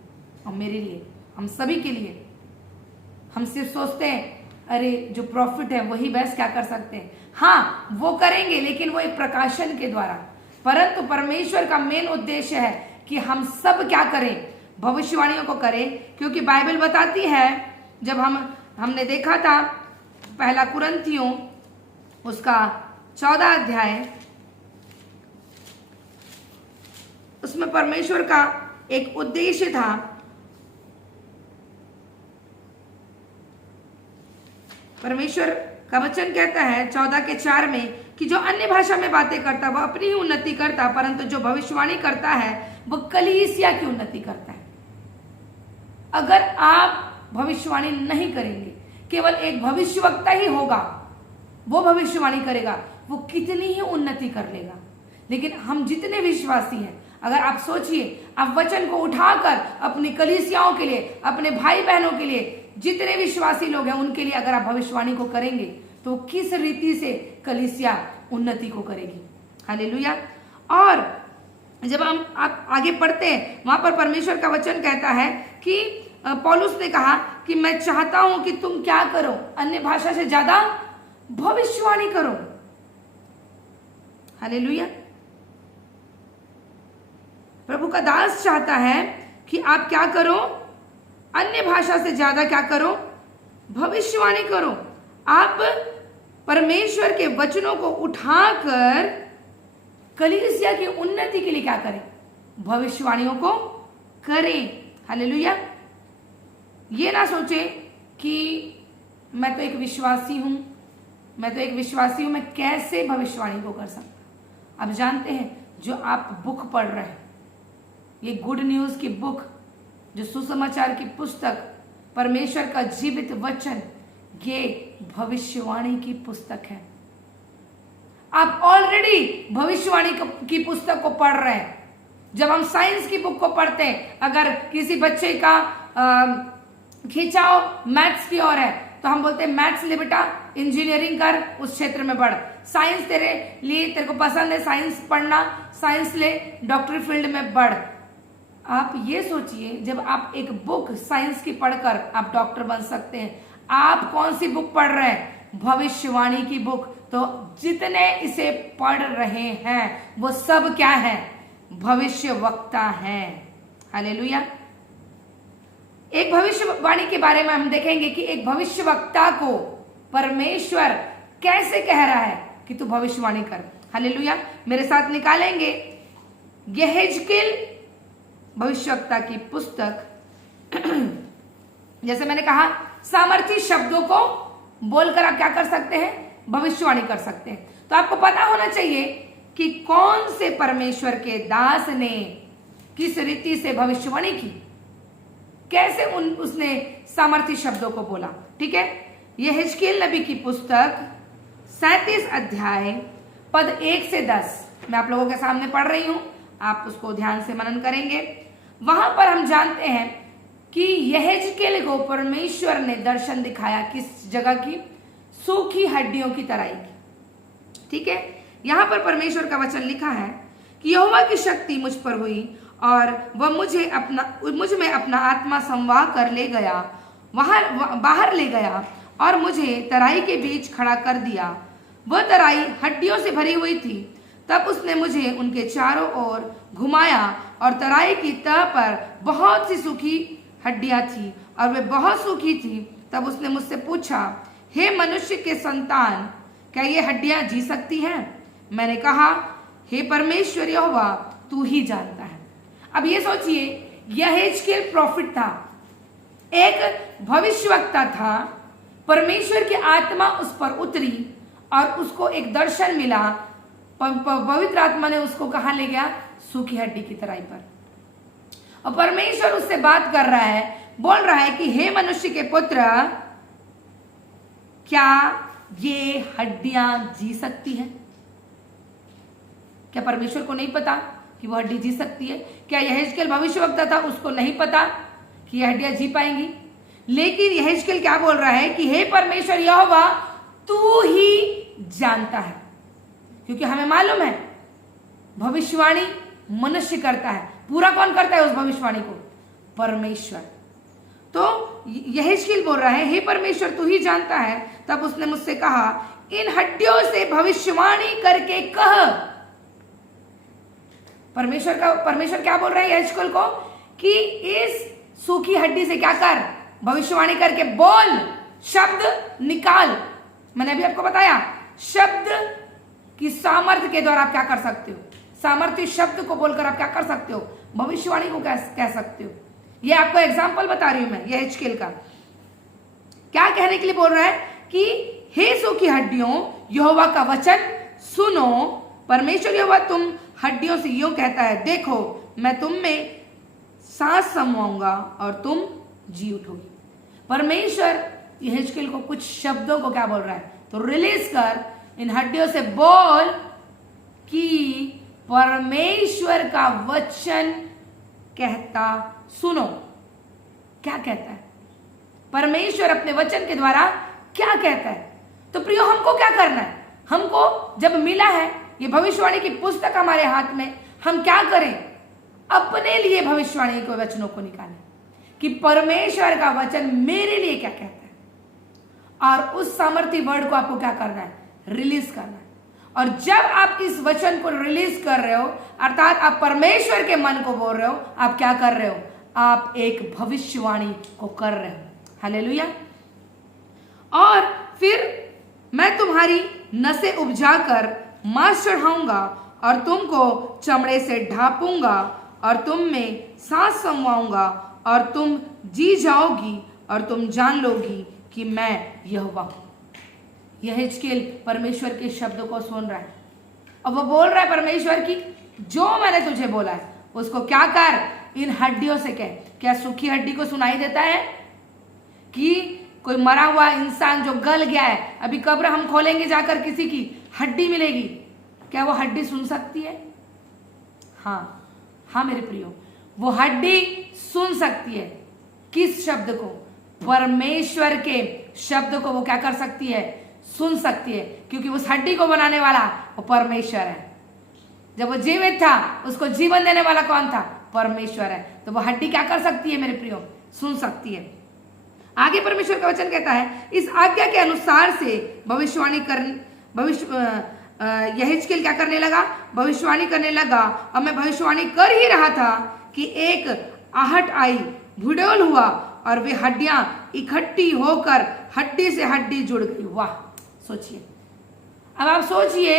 और मेरे लिए, हम सभी के लिए। हम सिर्फ सोचते हैं अरे जो प्रॉफिट है वही बस क्या कर सकते हैं, हाँ वो करेंगे, लेकिन वो एक प्रकाशन के द्वारा। परंतु परमेश्वर का मेन उद्देश्य है कि हम सब क्या करें, भविष्यवाणियों को करें, क्योंकि बाइबल बताती है, जब हमने देखा था पहला कुरिन्थियों उसका 14 अध्याय, उसमें परमेश्वर का एक उद्देश्य था। परमेश्वर का वचन कहता है 14:4 में कि जो अन्य भाषा में बातें करता वह अपनी ही उन्नति करता, परंतु जो भविष्यवाणी करता है वह कलीसिया की उन्नति करता है। अगर आप भविष्यवाणी नहीं करेंगे, केवल एक भविष्यवक्ता ही होगा, वो भविष्यवाणी करेगा, वो कितनी ही उन्नति कर लेगा। लेकिन हम जितने विश्वासी हैं, अगर आप सोचिए, आप वचन को उठाकर अपनी कलीसियाओं के लिए, अपने भाई बहनों के लिए, जितने विश्वासी लोग हैं उनके लिए अगर आप भविष्यवाणी को करेंगे तो किस रीति से कलीसिया उन्नति को करेगी। हालेलुया। और जब आप आगे पढ़ते हैं, वहां पर परमेश्वर का वचन कहता है कि पौलुस ने कहा कि मैं चाहता हूं कि तुम क्या करो, अन्य भाषा से ज्यादा भविष्यवाणी करो। हालेलुया। प्रभु का दास चाहता है कि आप क्या करो, अन्य भाषा से ज्यादा क्या करो, भविष्यवाणी करो। आप परमेश्वर के वचनों को उठाकर कलीसिया की उन्नति के लिए क्या करें, भविष्यवाणियों को करें। हालेलुया। ये ना सोचे कि मैं तो एक विश्वासी हूं, मैं कैसे भविष्यवाणी को कर सकता। आप जानते हैं जो आप बुक पढ़ रहे हैं, ये गुड न्यूज की बुक, जो सुसमाचार की पुस्तक, परमेश्वर का जीवित वचन, ये भविष्यवाणी की पुस्तक है। आप ऑलरेडी भविष्यवाणी की पुस्तक को पढ़ रहे हैं। जब हम साइंस की बुक को पढ़ते हैं, अगर किसी बच्चे का खिंचाव मैथ्स की ओर है तो हम बोलते हैं मैथ्स ले बेटा, इंजीनियरिंग कर, उस क्षेत्र में बढ़। साइंस तेरे को पसंद है साइंस पढ़ना, साइंस ले, डॉक्टरी फील्ड में बढ़। आप ये सोचिए, जब आप एक बुक साइंस की पढ़कर आप डॉक्टर बन सकते हैं, आप कौन सी बुक पढ़ रहे हैं, भविष्यवाणी की बुक। तो जितने इसे पढ़ रहे हैं वो सब क्या है, भविष्यवक्ता हैं। हालेलुया। एक भविष्यवाणी के बारे में हम देखेंगे कि एक भविष्यवक्ता को परमेश्वर कैसे कह रहा है कि तू भविष्यवाणी कर। हालेलुया। मेरे साथ निकालेंगे यहेजकेल भविष्यवक्ता की पुस्तक। जैसे मैंने कहा, सामर्थी शब्दों को बोलकर आप क्या कर सकते हैं, भविष्यवाणी कर सकते हैं। तो आपको पता होना चाहिए कि कौन से परमेश्वर के दास ने किस रीति से भविष्यवाणी की, कैसे उसने सामर्थी शब्दों को बोला। ठीक है, यहेजकेल नबी की पुस्तक 37 अध्याय पद 1 से 10 मैं आप लोगों के सामने पढ़ रही हूं, आप उसको ध्यान से मनन करेंगे। वहां पर हम जानते हैं कि यहेजकेल को परमेश्वर ने दर्शन दिखाया, किस जगह की, सूखी हड्डियों की तराई की। ठीक है, यहां पर परमेश्वर का वचन लिखा है कि यहोवा की शक्ति मुझ पर हुई और वह मुझ में अपना आत्मा संवाह कर ले गया, बाहर ले गया और मुझे तराई के बीच खड़ा कर दिया। वह तराई हड्डियों से भरी हुई थी। तब उसने मुझे उनके चारों ओर घुमाया और तराई की तह पर बहुत सी सूखी हड्डियां थी और वे बहुत सूखी थी। तब उसने मुझसे पूछा, हे मनुष्य के संतान, क्या ये हड्डियां जी सकती हैं? मैंने कहा, हे परमेश्वर यहोवा, तू ही जानता है। अब ये सोचिए, यहेजकेल प्रॉफिट था, एक भविष्यवक्ता था, परमेश्वर की आत्मा उस पर उतरी और उसको एक दर्शन मिला। पवित्र आत्मा ने उसको कहां ले गया, सूखी हड्डी की तराई पर, और परमेश्वर उससे बात कर रहा है। बोल रहा है कि हे मनुष्य के पुत्र, क्या ये हड्डियां जी सकती हैं? क्या परमेश्वर को नहीं पता कि वो हड्डी जी सकती है? क्या यहेजकेल भविष्यवक्ता था, उसको नहीं पता कि ये हड्डियां जी पाएंगी? लेकिन यहेजकेल क्या बोल रहा है कि हे परमेश्वर यहोवा, तू ही जानता है। क्योंकि हमें मालूम है भविष्यवाणी मनुष्य करता है, पूरा कौन करता है उस भविष्यवाणी को? परमेश्वर। तो यहेजकेल बोल रहा है हे परमेश्वर तू ही जानता है। तब उसने मुझसे कहा, इन हड्डियों से भविष्यवाणी करके कह। परमेश्वर क्या बोल रहा है यहेजकेल को कि इस सूखी हड्डी से क्या कर, भविष्यवाणी करके बोल, शब्द निकाल। मैंने अभी आपको बताया शब्द की सामर्थ्य के द्वारा आप क्या कर सकते हो, सामर्थ्य शब्द को बोलकर आप क्या कर सकते हो, भविष्यवाणी को कह सकते हो। ये आपको एग्जाम्पल बता रही हूं मैं यहेजकेल का। क्या कहने के लिए बोल रहा है कि हे सूखी हड्डियों, यहोवा का वचन सुनो। परमेश्वर यहोवा तुम हड्डियों से यूं कहता है, देखो मैं तुम में सांस समाऊंगा और तुम जी उठोगी। परमेश्वर यहेजकेल को कुछ शब्दों को क्या बोल रहा है, तो रिलीज कर, इन हड्डियों से बोल कि परमेश्वर का वचन कहता सुनो। क्या कहता है परमेश्वर अपने वचन के द्वारा, क्या कहता है? तो प्रियो हमको क्या करना है? हमको जब मिला है ये भविष्यवाणी की पुस्तक हमारे हाथ में, हम क्या करें? अपने लिए भविष्यवाणी के वचनों को निकालें कि परमेश्वर का वचन मेरे लिए क्या कहता है, और उस सामर्थ्य वर्ड को आपको क्या करना है? रिलीज करना है। और जब आप इस वचन को रिलीज कर रहे हो, अर्थात आप परमेश्वर के मन को बोल रहे हो, आप क्या कर रहे हो? आप एक भविष्यवाणी को कर रहे हो। हालेलुया। और फिर मैं तुम्हारी नसें उपजाकर मांस चढ़ाऊंगा और तुमको चमड़े से ढांपूंगा और तुम में सांस समाऊंगा और तुम जी जाओगी और तुम जान लोगी कि मैं यहोवा हूं। यहेजकेल परमेश्वर के शब्दों को सुन रहा है और वो बोल रहा है परमेश्वर की जो मैंने तुझे बोला है उसको क्या कर, इन हड्डियों से कह। क्या सूखी हड्डी को सुनाई देता है कि कोई मरा हुआ इंसान जो गल गया है, अभी कब्र हम खोलेंगे जाकर किसी की हड्डी मिलेगी, क्या वो हड्डी सुन सकती है? हाँ मेरे प्रियो, वो हड्डी सुन सकती है। किस शब्द को? परमेश्वर के शब्द को वो क्या कर सकती है? सुन सकती है, क्योंकि उस हड्डी को बनाने वाला वो परमेश्वर है। जब वो जीवित था उसको जीवन देने वाला कौन था? परमेश्वर है। तो वो हड्डी क्या कर सकती है मेरे प्रियो? सुन सकती है। आगे परमेश्वर का वचन कहता है, इस आज्ञा के अनुसार से यहेजकेल क्या करने लगा? भविष्यवाणी करने लगा। और मैं भविष्यवाणी कर ही रहा था कि एक आहट आई, भूडोल हुआ और वे हड्डियां इकट्ठी होकर हड्डी से हड्डी जुड़ गई। वाह, सोचिए। अब आप सोचिए,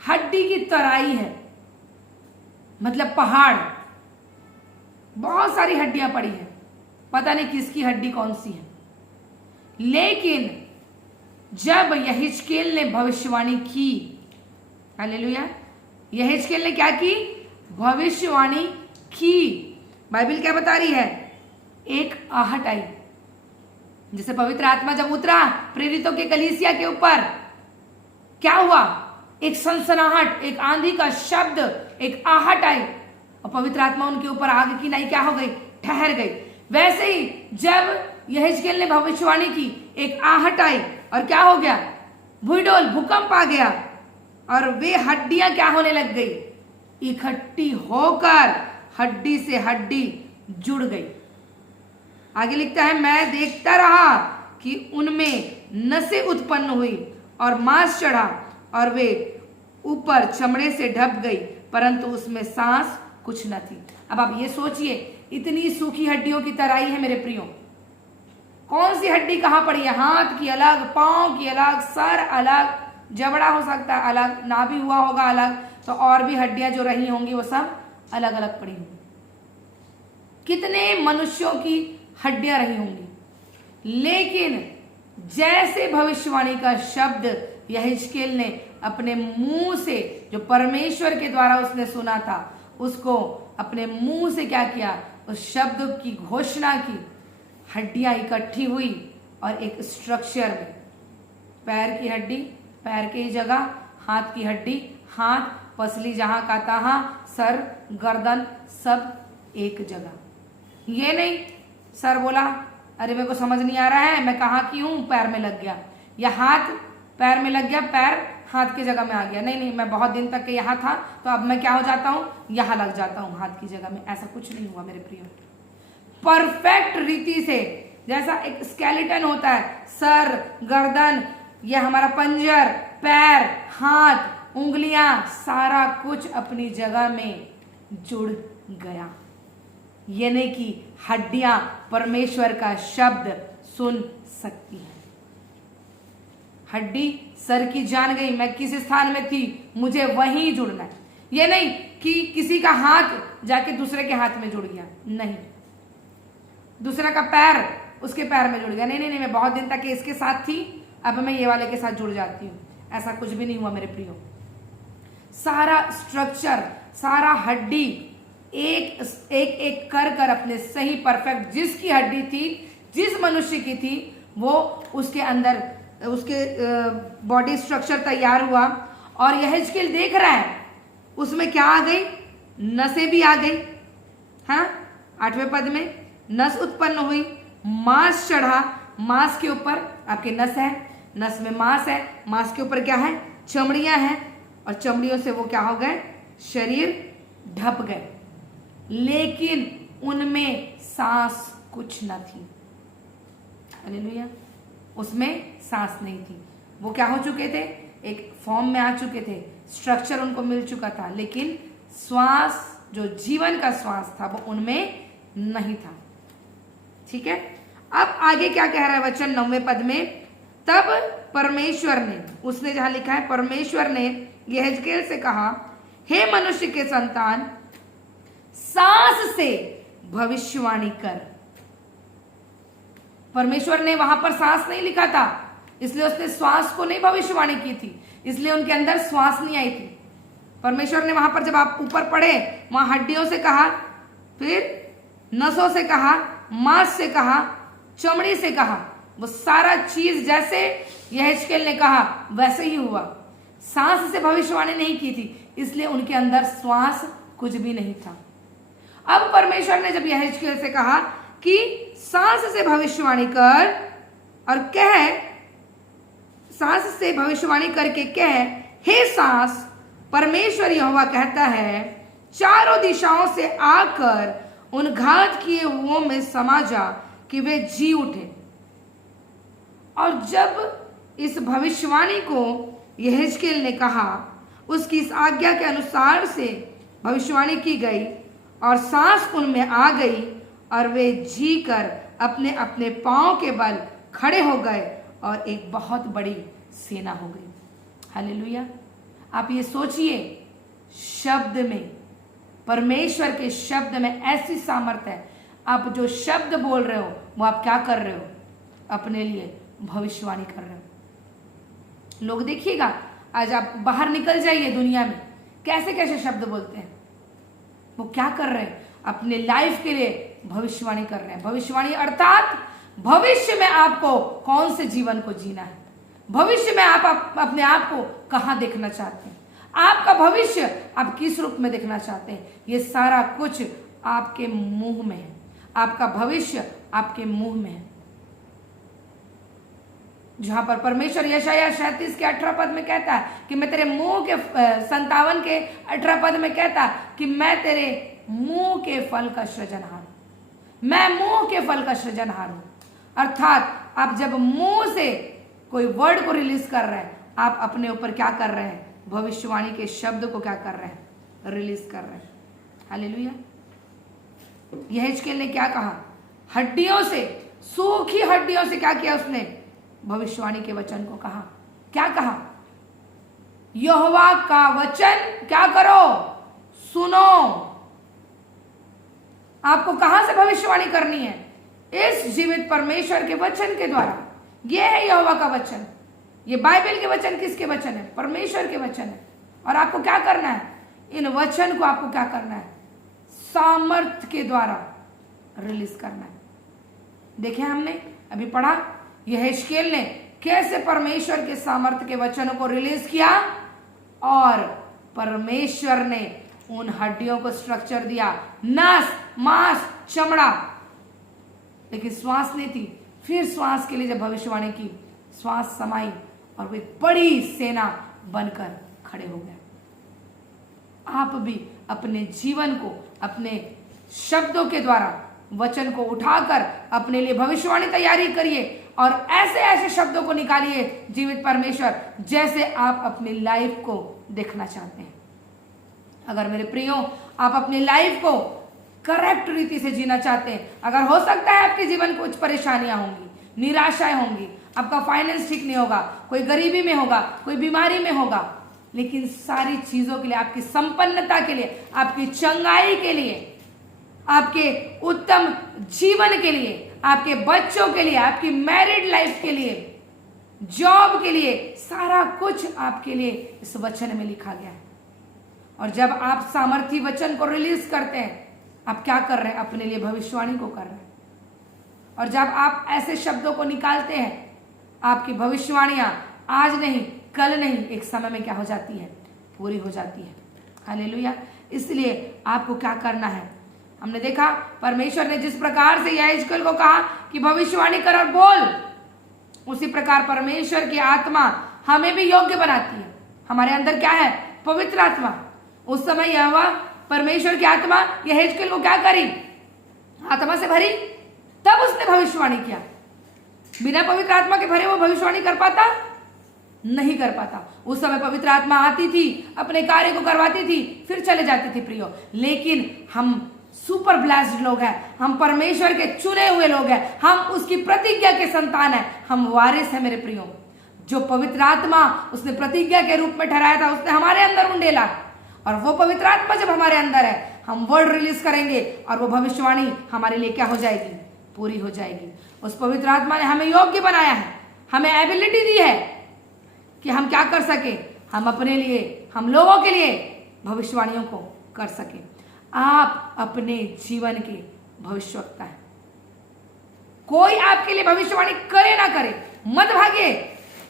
हड्डी की तराई है, मतलब पहाड़, बहुत सारी हड्डियां पड़ी है, पता नहीं किसकी हड्डी कौन सी है। लेकिन जब यहेजकेल ने भविष्यवाणी की, हालेलुया, यहेजकेल ने क्या की? भविष्यवाणी की। बाइबल क्या बता रही है? एक आहट आई, जैसे पवित्र आत्मा जब उतरा प्रेरितों के कलीसिया के ऊपर, क्या हुआ? एक सनसनाहट, एक आंधी का शब्द, एक आहट आई और पवित्र आत्मा उनके ऊपर आग की नाई क्या हो गई? ठहर गई। वैसे ही जब यहेजकेल ने भविष्यवाणी की, एक आहट आई और क्या हो गया? भूडोल, भूकंप आ गया और वे हड्डियां क्या होने लग गई? इकट्ठी होकर हड्डी से हड्डी जुड़ गई। आगे लिखता है, मैं देखता रहा कि उनमें नसें उत्पन्न हुई और मांस चढ़ा और वे ऊपर चमड़े से ढप गई, परंतु उसमें सांस कुछ न थी। अब आप ये सोचिए, इतनी सूखी हड्डियों की तराई है मेरे प्रियो। कौन सी हड्डी कहां पड़ी है? हाथ की अलग, पांव की अलग, सर अलग, जबड़ा हो सकता है अलग, नाभि हुआ होगा अलग, तो और भी हड्डियां जो रही होंगी वो सब अलग अलग पड़ी होंगी। कितने मनुष्यों की हड्डियां रही होंगी। लेकिन जैसे भविष्यवाणी का शब्द यहेजकेल ने अपने मुंह से, जो परमेश्वर के द्वारा उसने सुना था, उसको अपने मुंह से क्या किया? उस शब्द की घोषणा की, हड्डियां इकट्ठी हुई और एक स्ट्रक्चर में, पैर की हड्डी पैर की जगह, हाथ की हड्डी हाथ, पसली जहां का तहां, सर गर्दन सब एक जगह। ये नहीं सर बोला अरे मेरे को समझ नहीं आ रहा है, मैं कहाँ की हूं, पैर में लग गया, या हाथ पैर में लग गया, पैर हाथ की जगह में आ गया। नहीं नहीं, मैं बहुत दिन तक के यहाँ था तो अब मैं क्या हो जाता हूं, यहाँ लग जाता हूं हाथ की जगह में। ऐसा कुछ नहीं हुआ मेरे प्रियो। परफेक्ट रीति से, जैसा एक स्केलेटन होता है, सर गर्दन, ये हमारा पंजर, पैर, हाथ, उंगलियां, सारा कुछ अपनी जगह में जुड़ गया। ये नहीं कि हड्डियां परमेश्वर का शब्द सुन सकती हैं। हड्डी सर की जान गई मैं किस स्थान में थी, मुझे वहीं जुड़ना है। ये नहीं कि किसी का हाथ जाके दूसरे के हाथ में जुड़ गया, नहीं, दूसरा का पैर उसके पैर में जुड़ गया, नहीं नहीं नहीं, मैं बहुत दिन तक इसके साथ थी, अब मैं ये वाले के साथ जुड़ जाती हूँ। ऐसा कुछ भी नहीं हुआ मेरे प्रियो। सारा स्ट्रक्चर, सारा हड्डी एक एक एक कर कर अपने सही परफेक्ट, जिसकी हड्डी थी, जिस मनुष्य की थी, वो उसके अंदर उसके बॉडी स्ट्रक्चर तैयार हुआ। और यहेजकेल देख रहा है उसमें क्या आ गई, नसें भी आ गई। हाँ, 8वें पद में नस उत्पन्न हुई, मांस चढ़ा, मांस के ऊपर आपके नस है, नस में मांस है, मांस के ऊपर क्या है, चमड़ियां हैं, और चमड़ियों से वो क्या हो गए, शरीर ढप गए, लेकिन उनमें सांस कुछ न थी। हालेलुया, उसमें सांस नहीं थी। वो क्या हो चुके थे, एक फॉर्म में आ चुके थे, स्ट्रक्चर उनको मिल चुका था, लेकिन श्वास, जो जीवन का श्वास था, वो उनमें नहीं था। ठीक है, अब आगे क्या कह रहा है वचन 9वें पद में, तब परमेश्वर ने, उसने जहां लिखा है परमेश्वर ने यहेजकेल से कहा, हे मनुष्य के संतान, सांस से भविष्यवाणी कर। परमेश्वर ने वहां पर सांस नहीं लिखा था, इसलिए उसने श्वास को नहीं भविष्यवाणी की थी, इसलिए उनके अंदर श्वास नहीं आई थी। परमेश्वर ने वहां पर जब आप ऊपर पढ़े, वहां हड्डियों से कहा, फिर नसों से कहा, मांस से कहा, चमड़ी से कहा, वो सारा चीज जैसे यहेजकेल ने कहा वैसे ही हुआ। सांस से भविष्यवाणी नहीं की थी, इसलिए उनके अंदर श्वास कुछ भी नहीं था। अब परमेश्वर ने जब यहेजकेल से कहा कि सांस से भविष्यवाणी कर, और कह, सांस से भविष्यवाणी करके कह, हे सांस, परमेश्वर यहोवा कहता है, चारों दिशाओं से आकर उन घात किए हुओं में समा जा कि वे जी उठे। और जब इस भविष्यवाणी को यहेजकेल ने कहा, उसकी इस आज्ञा के अनुसार से भविष्यवाणी की गई, और सांस उनमें आ गई, और वे जी कर अपने अपने पांव के बल खड़े हो गए, और एक बहुत बड़ी सेना हो गई। हालेलुया। आप ये सोचिए, शब्द में, परमेश्वर के शब्द में ऐसी सामर्थ्य है। आप जो शब्द बोल रहे हो वो आप क्या कर रहे हो, अपने लिए भविष्यवाणी कर रहे हो। लोग देखिएगा, आज आप बाहर निकल जाइए दुनिया में, कैसे कैसे शब्द बोलते हैं, वो क्या कर रहे हैं, अपने लाइफ के लिए भविष्यवाणी कर रहे हैं। भविष्यवाणी अर्थात भविष्य में आपको कौन से जीवन को जीना है, भविष्य में आप अपने आप को कहां देखना चाहते हैं, आपका भविष्य आप किस रूप में देखना चाहते हैं, ये सारा कुछ आपके मुंह में है। आपका भविष्य आपके मुंह में है। जहां पर परमेश्वर यशायाह 37 के 18 पद में कहता है कि मैं तेरे मुंह के 57 के 18 पद में कहता है कि मैं तेरे मुंह के फल का सृजनहार हूं, मैं मुंह के फल का सृजनहार हूं। अर्थात आप जब मुंह से कोई वर्ड को रिलीज कर रहे हैं, आप अपने ऊपर क्या कर रहे हैं, भविष्यवाणी के शब्द को क्या कर रहे हैं, रिलीज कर रहे हैं। हालेलुया। यहेजकेल ने क्या कहा, हड्डियों से, सूखी हड्डियों से क्या किया उसने, भविष्यवाणी के वचन को कहा। क्या कहा, यहोवा का वचन क्या करो, सुनो। आपको कहां से भविष्यवाणी करनी है, इस जीवित परमेश्वर के वचन के द्वारा। यह है यहोवा का वचन। ये बाइबल के वचन किसके वचन है, परमेश्वर के वचन है। और आपको क्या करना है, इन वचन को आपको क्या करना है, सामर्थ के द्वारा रिलीज करना है। देखे हमने अभी पढ़ा यहेजकेल ने कैसे परमेश्वर के सामर्थ्य के वचनों को रिलीज किया और परमेश्वर ने उन हड्डियों को स्ट्रक्चर दिया, नस, मांस, चमड़ा, लेकिन श्वास नहीं थी। फिर श्वास के लिए जब भविष्यवाणी की, श्वास समाई और वे बड़ी सेना बनकर खड़े हो गए। आप भी अपने जीवन को अपने शब्दों के द्वारा वचन को उठाकर अपने लिए भविष्यवाणी तैयारी करिए और ऐसे ऐसे शब्दों को निकालिए जीवित परमेश्वर जैसे आप अपनी लाइफ को देखना चाहते हैं। अगर मेरे प्रियो आप अपनी लाइफ को करेक्ट रीति से जीना चाहते हैं, अगर हो सकता है आपके जीवन कुछ परेशानियां होंगी, निराशाएं होंगी, आपका फाइनेंस ठीक नहीं होगा, कोई गरीबी में होगा, कोई बीमारी में होगा, लेकिन सारी चीजों के लिए, आपकी संपन्नता के लिए, आपकी चंगाई के लिए, आपके उत्तम जीवन के लिए, आपके बच्चों के लिए, आपकी मैरिड लाइफ के लिए, जॉब के लिए, सारा कुछ आपके लिए इस वचन में लिखा गया है। और जब आप सामर्थी वचन को रिलीज करते हैं, आप क्या कर रहे हैं? अपने लिए भविष्यवाणी को कर रहे हैं। और जब आप ऐसे शब्दों को निकालते हैं, आपकी भविष्यवाणियां आज नहीं, कल नहीं, एक समय में क्या हो जाती है? पूरी हो जाती है। हालेलुया। इसलिए आपको क्या करना है? हमने देखा परमेश्वर ने जिस प्रकार से यहेजकेल को कहा कि भविष्यवाणी कर और बोल, उसी प्रकार परमेश्वर की आत्मा हमें भी योग्य बनाती है। हमारे अंदर क्या है? पवित्र आत्मा। उस समय यहोवा परमेश्वर की आत्मा यहेजकेल को क्या करी? आत्मा से भरी, तब उसने भविष्यवाणी किया। बिना पवित्र आत्मा के भरे वो भविष्यवाणी कर पाता? नहीं कर पाता। उस समय पवित्र आत्मा आती थी, अपने कार्य को करवाती थी, फिर चले जाती थी प्रियो। लेकिन हम सुपर ब्लेस्ड लोग हैं, हम परमेश्वर के चुने हुए लोग हैं, हम उसकी प्रतिज्ञा के संतान हैं, हम वारिस हैं मेरे प्रियो। जो पवित्र आत्मा उसने प्रतिज्ञा के रूप में ठहराया था, उसने हमारे अंदर उंडेला, और वो पवित्र आत्मा जब हमारे अंदर है, हम वर्ड रिलीज करेंगे और वो भविष्यवाणी हमारे लिए क्या हो जाएगी? पूरी हो जाएगी। उस पवित्र आत्मा ने हमें योग्य बनाया है, हमें एबिलिटी दी है कि हम क्या कर सके? हम अपने लिए, हम लोगों के लिए भविष्यवाणियों को कर सके। आप अपने जीवन के भविष्यवक्ता हैं। कोई आपके लिए भविष्यवाणी करे ना करे, मत भागिए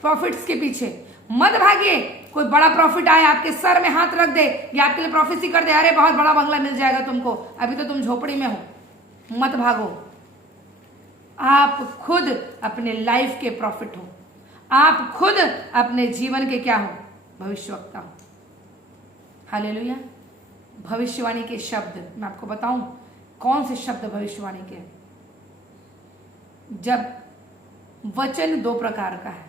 प्रॉफिट्स के पीछे, मत भागिए। कोई बड़ा प्रॉफिट आए, आपके सर में हाथ रख दे या आपके लिए प्रोफेसी कर दे, अरे बहुत बड़ा बंगला मिल जाएगा तुमको, अभी तो तुम झोपड़ी में हो, मत भागो। आप खुद अपने लाइफ के प्रॉफिट हो, आप खुद अपने जीवन के क्या हो? भविष्यवक्ता हो। हालेलुया। भविष्यवाणी के शब्द मैं आपको बताऊं कौन से शब्द भविष्यवाणी के? जब वचन दो प्रकार का है,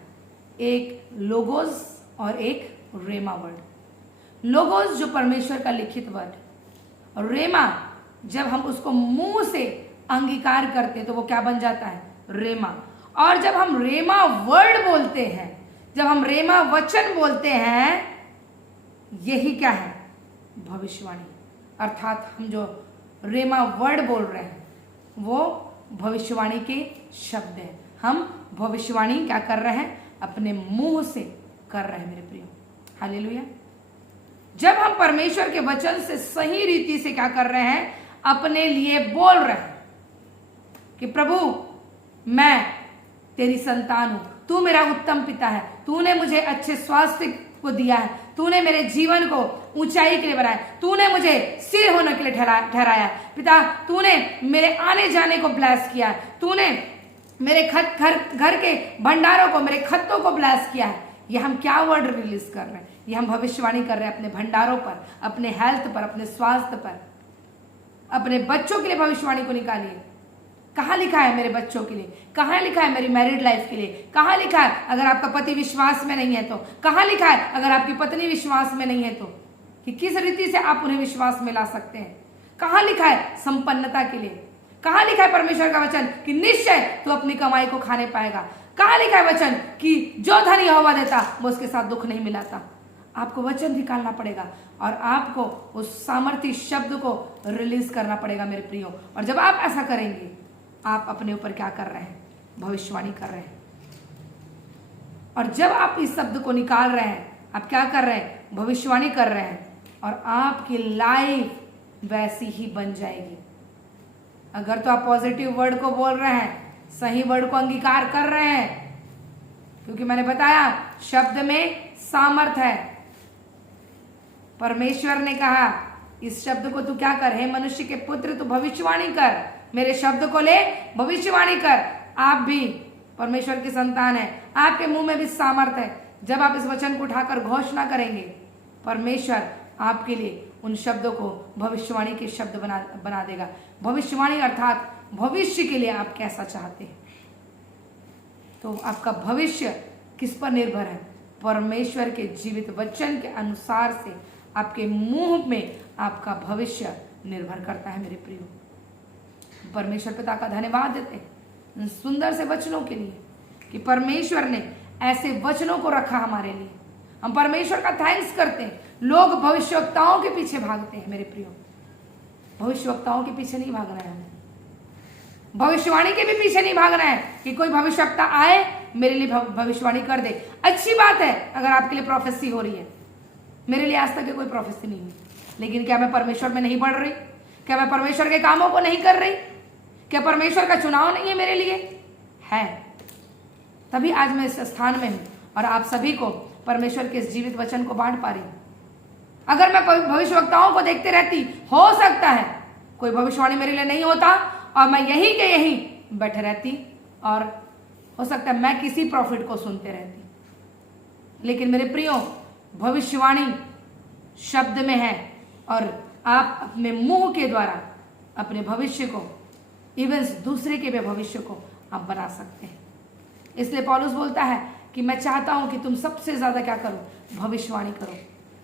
एक लोगोस और एक रेमा वर्ड। लोगोस जो परमेश्वर का लिखित वर्ड, और रेमा जब हम उसको मुंह से अंगीकार करते तो वो क्या बन जाता है? रेमा। और जब हम रेमा वर्ड बोलते हैं, जब हम रेमा वचन बोलते हैं, यही क्या है? भविष्यवाणी। अर्थात हम जो रेमा वर्ड बोल रहे हैं वो भविष्यवाणी के शब्द हैं। हम भविष्यवाणी क्या कर रहे हैं? अपने मुंह से कर रहे हैं मेरे प्रियो। हालेलुया। जब हम परमेश्वर के वचन से सही रीति से क्या कर रहे हैं? अपने लिए बोल रहे हैं कि प्रभु मैं तेरी संतान हूं, तू मेरा उत्तम पिता है, तूने मुझे अच्छे स्वास्थ्य को दिया है, तूने मेरे जीवन को ऊंचाई के लिए बनाया, तूने मुझे सिर होने के लिए ठहराया पिता, तूने मेरे आने जाने को ब्लेस किया, तूने मेरे घर के भंडारों को, मेरे खत्तों को ब्लेस किया है। ये हम क्या वर्ड रिलीज कर रहे हैं? ये हम भविष्यवाणी कर रहे हैं अपने भंडारों पर, अपने हेल्थ पर, अपने स्वास्थ्य पर, अपने बच्चों के लिए भविष्यवाणी को निकालिए। कहाँ लिखा है मेरे बच्चों के लिए? कहाँ लिखा है मेरी मैरिड लाइफ के लिए? कहाँ लिखा है अगर आपका पति विश्वास में नहीं है तो? कहाँ लिखा है अगर आपकी पत्नी विश्वास में नहीं है तो, कि किस रीति से आप उन्हें विश्वास में ला सकते हैं? कहाँ लिखा है संपन्नता के लिए? कहाँ लिखा है परमेश्वर का वचन कि निश्चय तू अपनी कमाई को खाने पाएगा? कहाँ लिखा है वचन कि जो धन यहोवा देता वो उसके साथ दुख नहीं मिलाता? आपको वचन निकालना पड़ेगा और आपको उस सामर्थ्य शब्द को रिलीज करना पड़ेगा मेरे प्रियो। और जब आप ऐसा करेंगे, आप अपने ऊपर क्या कर रहे हैं? भविष्यवाणी कर रहे हैं। और जब आप इस शब्द को निकाल रहे हैं, आप क्या कर रहे हैं? भविष्यवाणी कर रहे हैं, और आपकी लाइफ वैसी ही बन जाएगी। अगर तो आप पॉजिटिव वर्ड को बोल रहे हैं, सही वर्ड को अंगीकार कर रहे हैं, क्योंकि मैंने बताया शब्द में सामर्थ्य है। परमेश्वर ने कहा इस शब्द को तू क्या कर, हे मनुष्य के पुत्र तू भविष्यवाणी कर, मेरे शब्द को ले भविष्यवाणी कर। आप भी परमेश्वर की संतान है, आपके मुंह में भी सामर्थ्य है। जब आप इस वचन को उठाकर घोषणा करेंगे, परमेश्वर आपके लिए उन शब्दों को भविष्यवाणी के शब्द बना देगा। भविष्यवाणी अर्थात भविष्य के लिए आप कैसा चाहते हैं, तो आपका भविष्य किस पर निर्भर है? परमेश्वर के जीवित वचन के अनुसार से आपके मुंह में आपका भविष्य निर्भर करता है। मेरे प्रियो, परमेश्वर पिता का धन्यवाद देते हैं सुंदर से वचनों के लिए कि परमेश्वर ने ऐसे वचनों को रखा हमारे लिए। हम परमेश्वर का थैंक्स करते हैं। लोग भविष्यवक्ताओं के पीछे भागते हैं। मेरे प्रियो, भविष्यवक्ताओं के पीछे नहीं भागना है हमें, भविष्यवाणी के भी पीछे नहीं भागना है कि कोई भविष्यवक्ता आए मेरे लिए भविष्यवाणी कर दे। अच्छी बात है अगर आपके लिए प्रोफेसी हो रही है। मेरे लिए आज तक कोई प्रोफेसी नहीं हुई, लेकिन क्या मैं परमेश्वर में नहीं बढ़ रही? क्या मैं परमेश्वर के कामों को नहीं कर रही? क्या परमेश्वर का चुनाव नहीं है मेरे लिए? है, तभी आज मैं इस स्थान में हूं और आप सभी को परमेश्वर के इस जीवित वचन को बांट पा रही हूं। अगर मैं भविष्यवक्ताओं को देखते रहती, हो सकता है कोई भविष्यवाणी मेरे लिए नहीं होता और मैं यहीं के यहीं बैठे रहती, और हो सकता है मैं किसी प्रॉफिट को सुनते रहती। लेकिन मेरे प्रियो, भविष्यवाणी शब्द में है और आप अपने मुंह के द्वारा अपने भविष्य को, इवन दूसरे के भी भविष्य को आप बना सकते हैं। इसलिए पौलुस बोलता है कि मैं चाहता हूं कि तुम सबसे ज्यादा क्या करो, भविष्यवाणी करो,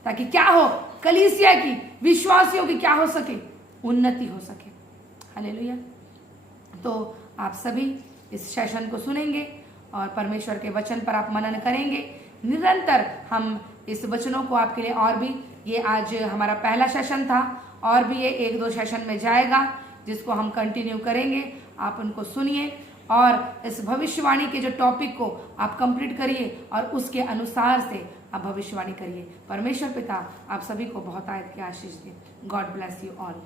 ताकि क्या हो, कलीसिया की, विश्वासियों की क्या हो सके, उन्नति हो सके। हालेलुया। तो आप सभी इस सेशन को सुनेंगे और परमेश्वर के वचन पर आप मनन करेंगे। निरंतर हम इस वचनों को आपके लिए, और भी ये आज हमारा पहला सेशन था, और भी ये 1-2 सेशन में जाएगा जिसको हम कंटिन्यू करेंगे। आप उनको सुनिए और इस भविष्यवाणी के जो टॉपिक को आप कंप्लीट करिए और उसके अनुसार से आप भविष्यवाणी करिए। परमेश्वर पिता आप सभी को बहुत आयत की आशीष दे। God bless you all.